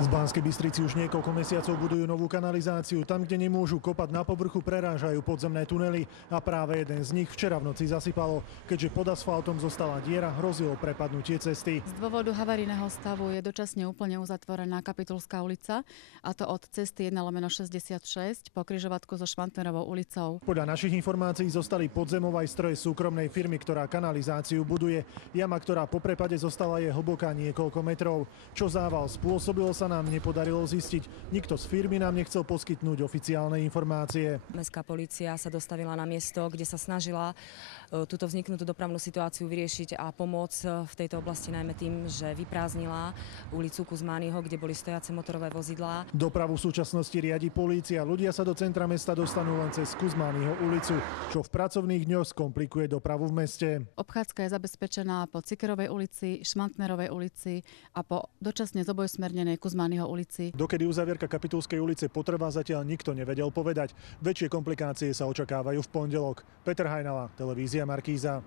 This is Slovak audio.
Z Banskej Bystrici už niekoľko mesiacov budujú novú kanalizáciu. Tam, kde nemôžu kopať na povrchu, prerážajú podzemné tunely a práve jeden z nich včera v noci zasypalo. Keďže pod asfaltom zostala diera, hrozilo prepadnutie cesty. Z dôvodu havarijného stavu je dočasne úplne uzatvorená Kapitulská ulica, a to od cesty 1/66 po križovatku so Švantnerovou ulicou. Podľa našich informácií zostali pod zemou aj stroje súkromnej firmy, ktorá kanalizáciu buduje. Jama, ktorá po prepade zostala, je hlboká niekoľko metrov. Čo zával spôsobilo, sa nám nepodarilo zistiť. Nikto z firmy nám nechcel poskytnúť oficiálne informácie. Mestská polícia sa dostavila na miesto, kde sa snažila túto vzniknutú dopravnú situáciu vyriešiť a pomôcť v tejto oblasti najmä tým, že vyprázdnila ulicu Kuzmányho, kde boli stojace motorové vozidlá. Dopravu v súčasnosti riadi polícia. Ľudia sa do centra mesta dostanú len cez Kuzmányho ulicu, čo v pracovných dňoch skomplikuje dopravu v meste. Obchádzka je zabezpečená po Cikerovej ulici, Švantnerovej ulici a po dočasne zobojsmernenej Kuzmányho ulici. Dokedy uzavierka Kapitulskej ulice potrvá, zatiaľ nikto nevedel povedať. Väčšie komplikácie sa očakávajú v pondelok. Peter Hajnala, televízia Markíza.